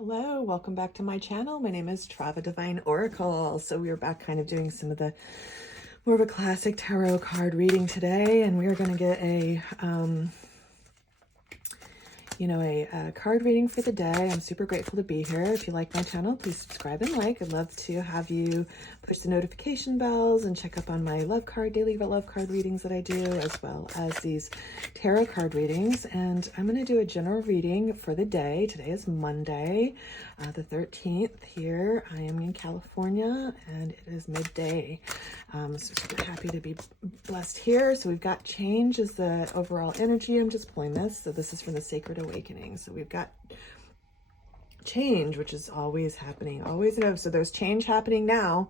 Hello, welcome back to my channel. My name is Trava Divine Oracle. So we are back kind of doing some of the more of a classic tarot card reading today, and we are going to get a card reading for the day. I'm super grateful to be here. If you like my channel, please subscribe and like. I'd love to have you push the notification bells and check up on my daily love card readings that I do, as well as these tarot card readings. And I'm going to do a general reading for the day. Today is Monday, the 13th here. I am in California and it is midday. So super happy to be blessed here. So we've got change as the overall energy. I'm just pulling this. So this is from the Sacred Awakening. So we've got change, which is always happening, always. So there's change happening now.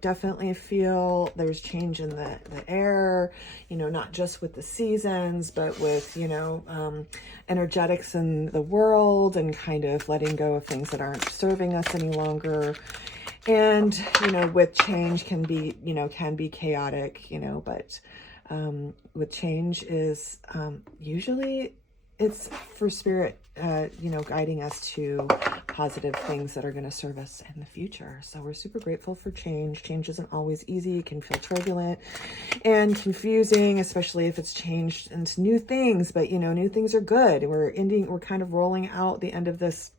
Definitely feel there's change in the air, not just with the seasons, but with, energetics in the world, and kind of letting go of things that aren't serving us any longer. And, with change can be chaotic, but with change is usually it's for spirit, guiding us to positive things that are going to serve us in the future. So we're super grateful for change. Change isn't always easy. It can feel turbulent and confusing, especially if it's changed into new things. But, new things are good. We're kind of rolling out the end of this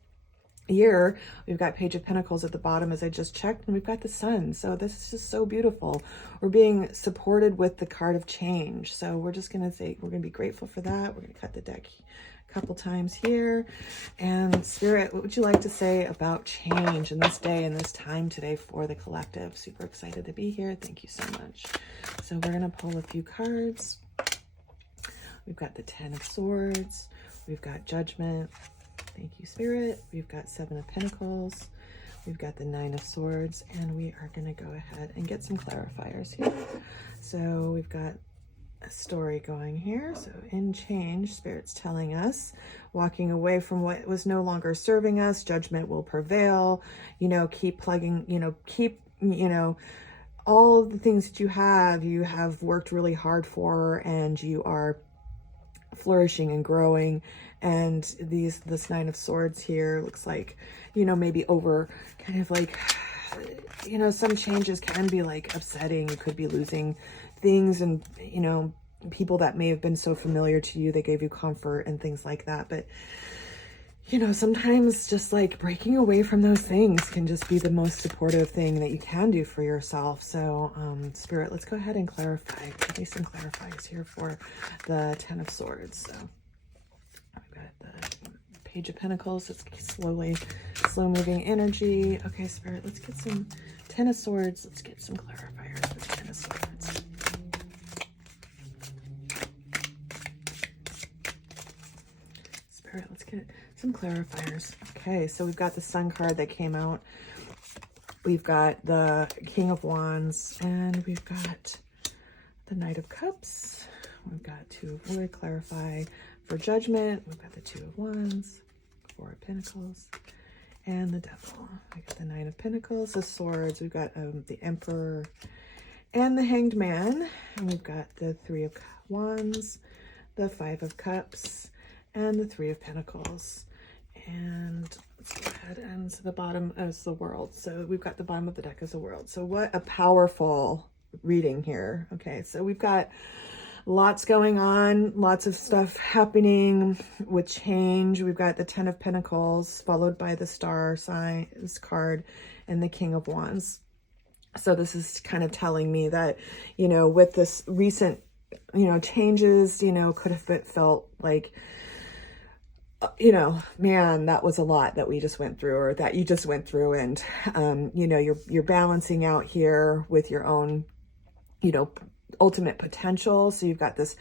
year. We've got Page of Pentacles at the bottom, as I just checked, and we've got the Sun. So this is just so beautiful. We're being supported with the card of change. So we're just going to say, we're going to be grateful for that. We're going to cut the deck a couple times here. And Spirit, what would you like to say about change in this day and this time today for the collective? Super excited to be here. Thank you so much. So we're going to pull a few cards. We've got the Ten of Swords. We've got Judgment. Thank you, Spirit. We've got Seven of Pentacles. We've got the Nine of Swords, and we are going to go ahead and get some clarifiers here. So we've got a story going here. So in change, Spirit's telling us, walking away from what was no longer serving us, judgment will prevail. Keep plugging, all of the things that you have worked really hard for, and you are flourishing and growing. And this Nine of Swords here looks like, maybe over kind of like, some changes can be like upsetting. You could be losing things and, people that may have been so familiar to you, they gave you comfort and things like that. But, sometimes just like breaking away from those things can just be the most supportive thing that you can do for yourself. So, Spirit, let's go ahead and clarify. Give me some clarifiers here for the Ten of Swords. So I've got the Page of Pentacles. It's slow moving energy. Okay, Spirit, let's get some Ten of Swords. Let's get some clarifiers for the Ten of Swords. Spirit, let's get some clarifiers. Okay, so we've got the Sun card that came out. We've got the King of Wands, and we've got the Knight of Cups. We've got Two of Wood, clarify for Judgment. We've got the Two of Wands, Four of Pentacles, and the Devil. We got the Nine of Pentacles, the Swords. We've got the Emperor and the Hanged Man. And we've got the Three of Wands, the Five of Cups, and the Three of Pentacles. And let's go ahead, and to the bottom as the World. So we've got the bottom of the deck as the World. So what a powerful reading here. Okay, so we've got lots going on, lots of stuff happening with change. We've got the Ten of Pentacles followed by the Star Signs card and the King of Wands. So this is kind of telling me that, with this recent, changes, could have felt like, man, that was a lot that we just went through, or that you just went through. And, you're balancing out here with your own, ultimate potential. So you've got this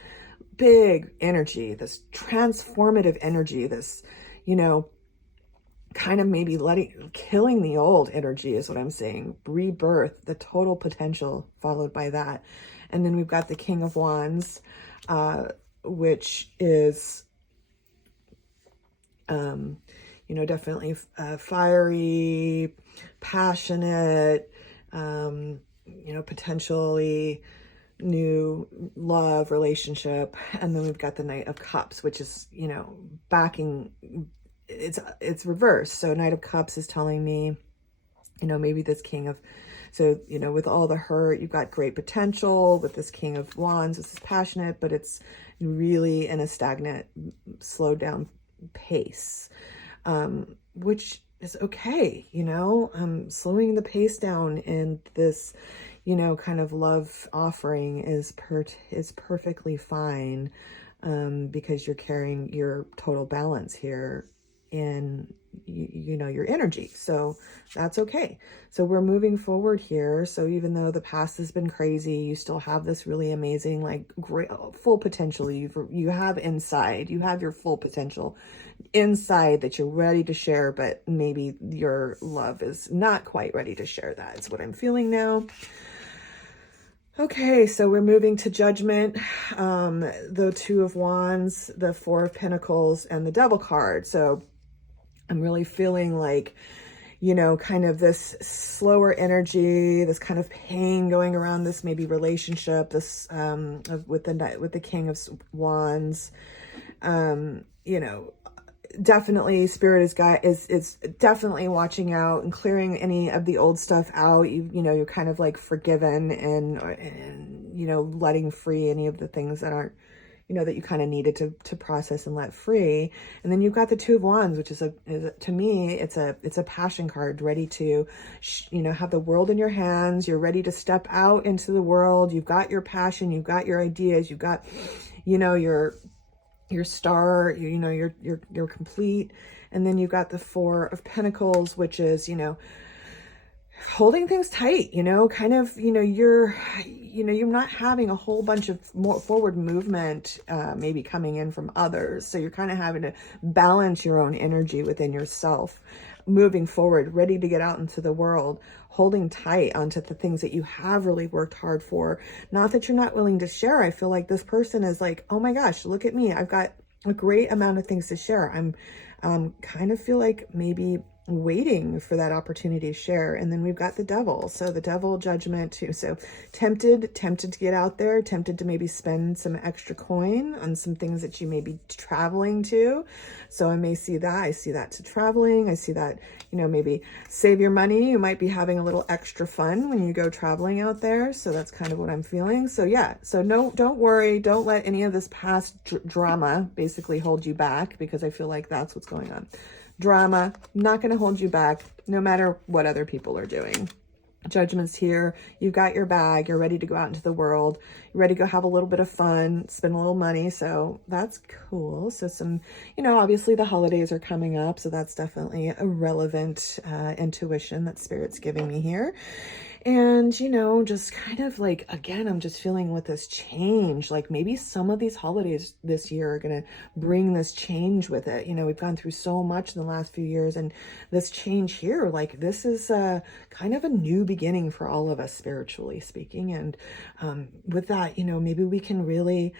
big energy, this transformative energy, this, kind of maybe killing the old energy is what I'm saying. Rebirth, the total potential followed by that. And then we've got the King of Wands, which is, definitely fiery, passionate, potentially new love relationship. And then we've got the Knight of Cups, which is, backing it's reversed. So Knight of Cups is telling me, you know, maybe this King of, so, you know, with all the hurt, you've got great potential. With this King of Wands, this is passionate, but it's really in a stagnant, slowed down pace, which is okay, you know. Slowing the pace down in this, you know, kind of love offering is perfectly fine, because you're carrying your total balance here in, you know, your energy. So that's okay. So we're moving forward here. So even though the past has been crazy, you still have this really amazing, like, great full potential. You have inside, you have your full potential inside that you're ready to share, but maybe your love is not quite ready to share that. It's what I'm feeling now. Okay, so we're moving to Judgment, the Two of Wands, the Four of Pentacles, and the Devil card. So I'm really feeling like, you know, kind of this slower energy, this kind of pain going around this maybe relationship, this with the King of Wands. You know, definitely Spirit is definitely watching out and clearing any of the old stuff out. You know, you're kind of like forgiven and you know, letting free any of the things that aren't, you know, that you kind of needed to process and let free. And then you've got the Two of Wands, which is to me, it's a passion card, ready to, you know, have the world in your hands. You're ready to step out into the world. You've got your passion, you've got your ideas, you've got, you know, your star, you know, you're complete. And then you've got the Four of Pentacles, which is, you know, holding things tight, you know, kind of, you know, you're not having a whole bunch of more forward movement, maybe coming in from others. So you're kind of having to balance your own energy within yourself, moving forward, ready to get out into the world, holding tight onto the things that you have really worked hard for. Not that you're not willing to share. I feel like this person is like, oh my gosh, look at me. I've got a great amount of things to share. I'm kind of feel like maybe waiting for that opportunity to share. And then we've got the Devil. So the Devil, Judgment too. So tempted to get out there, tempted to maybe spend some extra coin on some things that you may be traveling to. So I may see that. I see that to traveling. I see that, you know, maybe save your money. You might be having a little extra fun when you go traveling out there. So that's kind of what I'm feeling. So yeah, so no, don't worry. Don't let any of this past drama basically hold you back, because I feel like that's what's going on. Drama, not going to hold you back, no matter what other people are doing. Judgment's here. You've got your bag. You're ready to go out into the world. You're ready to go have a little bit of fun, spend a little money. So that's cool. So some, you know, obviously the holidays are coming up. So that's definitely a relevant intuition that Spirit's giving me here. And, you know, just kind of like, again, I'm just feeling with this change, like maybe some of these holidays this year are going to bring this change with it. You know, we've gone through so much in the last few years, and this change here, like this is kind of a new beginning for all of us, spiritually speaking. And with that, you know, maybe we can really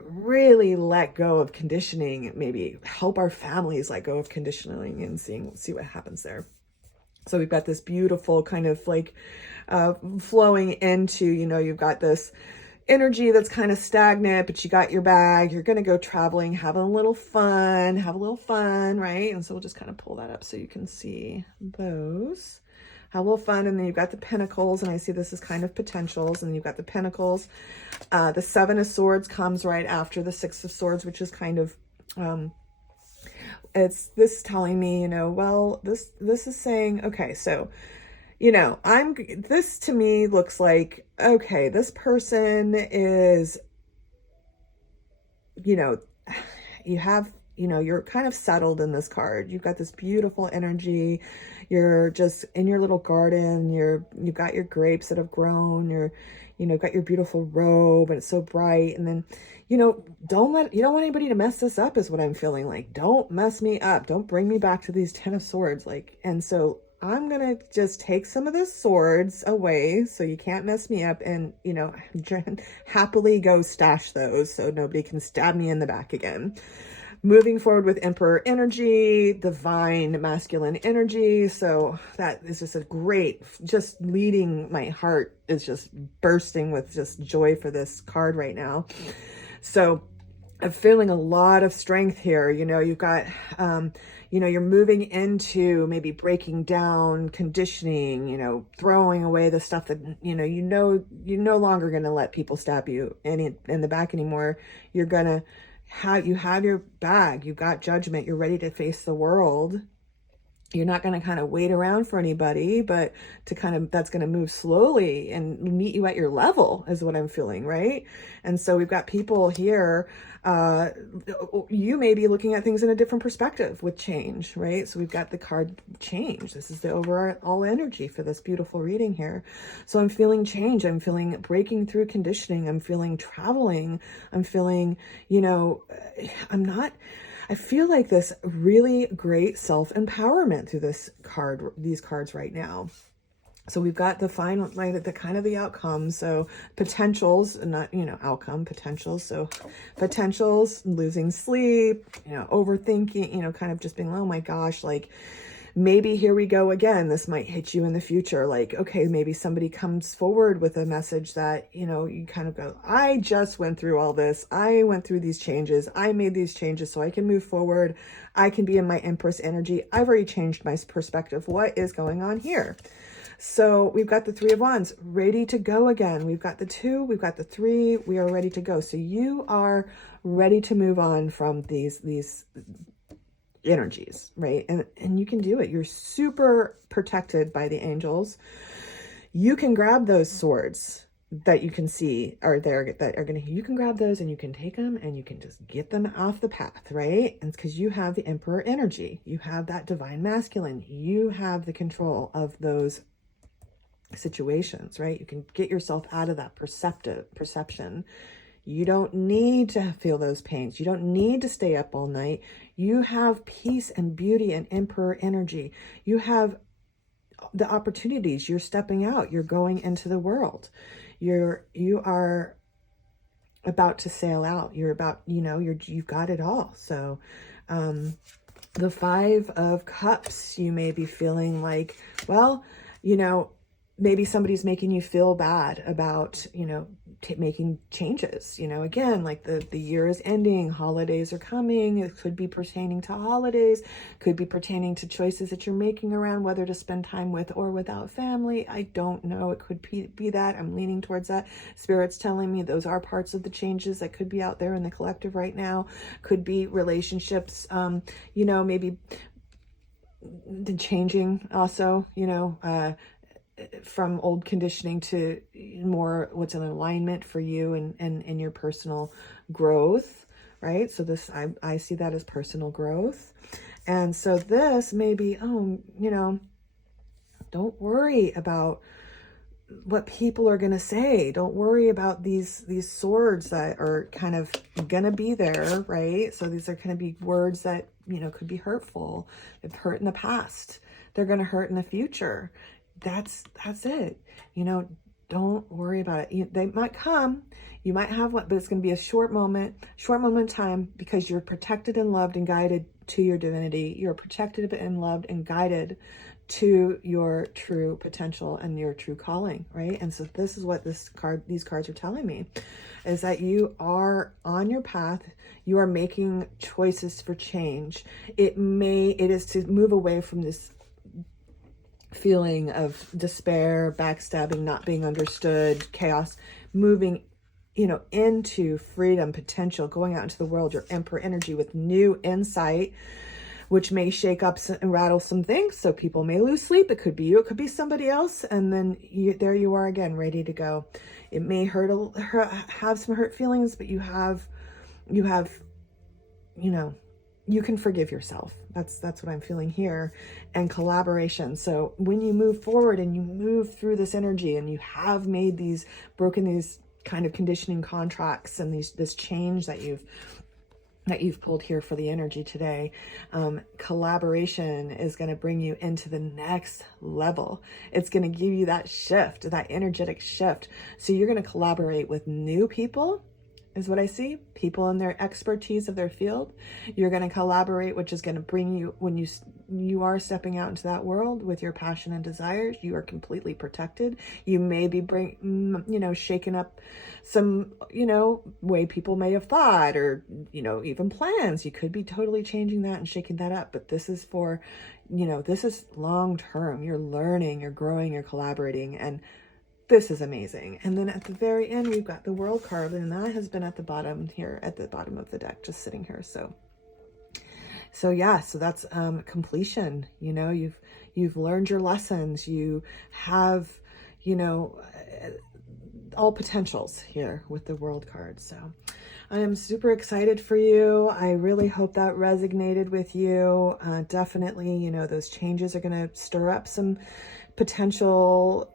let go of conditioning, maybe help our families let go of conditioning, and see what happens there. So we've got this beautiful kind of like flowing into, you know, you've got this energy that's kind of stagnant, but you got your bag. You're going to go traveling, have a little fun, right? And so we'll just kind of pull that up so you can see those. Have a little fun. And then you've got the Pentacles, and I see this is kind of potentials. And you've got the Pentacles. The Seven of Swords comes right after the Six of Swords, which is kind of... this is telling me, you know, well, this is saying, okay, so, you know, this to me looks like, okay, this person is, you know, you have, you know, you're kind of settled in this card. You've got this beautiful energy. You're just in your little garden. You've got your grapes that have grown. You know, got your beautiful robe, and it's so bright. And then, you know, you don't want anybody to mess this up, is what I'm feeling like. Don't mess me up. Don't bring me back to these 10 of Swords. Like, and so I'm going to just take some of the swords away so you can't mess me up, and, you know, happily go stash those so nobody can stab me in the back again. Moving forward with Emperor energy, divine masculine energy. So that is just a great, just leading, my heart is just bursting with just joy for this card right now. So I'm feeling a lot of strength here. You know, you've got, you know, you're moving into maybe breaking down conditioning, you know, throwing away the stuff that, you're no longer going to let people stab you in the back anymore. You're going to you have your bag, you've got judgment, you're ready to face the world. You're not going to kind of wait around for anybody, but that's going to move slowly and meet you at your level is what I'm feeling, right? And so we've got people here, you may be looking at things in a different perspective with change, right? So we've got the card change. This is the overall energy for this beautiful reading here. So I'm feeling change. I'm feeling breaking through conditioning. I'm feeling traveling. I'm feeling, I feel like this really great self-empowerment through these cards right now. So we've got the final, like the kind of the outcome. So potentials, not, outcome, potentials. So potentials, losing sleep, overthinking, kind of just being, oh my gosh, like, maybe here we go again. This might hit you in the future. Like, okay, maybe somebody comes forward with a message that, you kind of go, I just went through all this. I went through these changes. I made these changes so I can move forward. I can be in my Empress energy. I've already changed my perspective. What is going on here? So we've got the Three of Wands ready to go again. We've got the 2, we've got the 3. We are ready to go. So you are ready to move on from these energies, right? And you can do it. You're super protected by the angels. You can grab those swords that you can see are there that are you can grab those and you can take them and you can just get them off the path, right? And it's because you have the Emperor energy. You have that divine masculine. You have the control of those situations, right? You can get yourself out of that perception. You don't need to feel those pains. You don't need to stay up all night. You have peace and beauty and Emperor energy. You have the opportunities. You're stepping out. You're going into the world. You are about to sail out. You're about, you've got it all. So, the 5 of Cups, you may be feeling like, well, maybe somebody's making you feel bad about, making changes, again, like the year is ending, holidays are coming. It could be pertaining to holidays, could be pertaining to choices that you're making around whether to spend time with or without family. I don't know. It could be that. I'm leaning towards that. Spirit's telling me those are parts of the changes that could be out there in the collective right now. Could be relationships, maybe the changing also, from old conditioning to more what's in alignment for you and your personal growth, right? So this, I see that as personal growth. And so this may be, don't worry about what people are going to say. Don't worry about these swords that are kind of going to be there, right? So these are going to be words that, could be hurtful. They've hurt in the past. They're going to hurt in the future. That's it. Don't worry about it. They might come, you might have one, but it's going to be a short moment in time, because you're protected and loved and guided to your divinity. You're protected and loved and guided to your true potential and your true calling, right? And so this is what these cards are telling me, is that you are on your path. You are making choices for change. It is to move away from this feeling of despair, backstabbing, not being understood, chaos, moving, into freedom, potential, going out into the world, your Emperor energy with new insight, which may shake up and rattle some things. So people may lose sleep. It could be you, it could be somebody else. And then there you are again, ready to go. It may have some hurt feelings, but you can forgive yourself. That's what I'm feeling here. And collaboration. So when you move forward and you move through this energy and you have made broken these kind of conditioning contracts and this change that you've pulled here for the energy today, collaboration is going to bring you into the next level. It's going to give you that shift, that energetic shift. So you're going to collaborate with new people, is what I see. People in their expertise of their field. You're going to collaborate, which is going to bring you, when you are stepping out into that world with your passion and desires, you are completely protected. You may be shaking up some, way people may have thought, or, even plans. You could be totally changing that and shaking that up. But this is for, this is long term. You're learning, you're growing, you're collaborating, and this is amazing. And then at the very end, we've got the World card, and that has been at the bottom here, at the bottom of the deck, just sitting here. So yeah, so that's completion. You've learned your lessons. You have, all potentials here with the World card. So I am super excited for you. I really hope that resonated with you. Definitely, those changes are going to stir up some potential,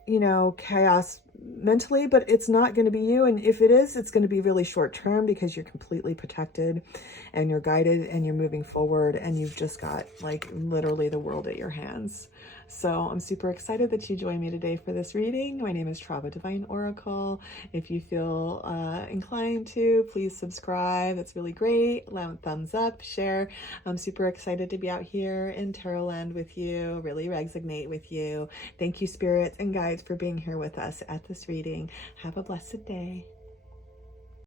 chaos mentally, but it's not going to be you. And if it is, it's going to be really short term, because you're completely protected and you're guided and you're moving forward, and you've just got like literally the world at your hands. So I'm super excited that you joined me today for this reading. My name is Trava Divine Oracle. If you feel inclined to, please subscribe. That's really great. Thumbs up, share. I'm super excited to be out here in Tarot Land with you, really resonate with you. Thank you, spirits and guides, for being here with us at this reading. Have a blessed day.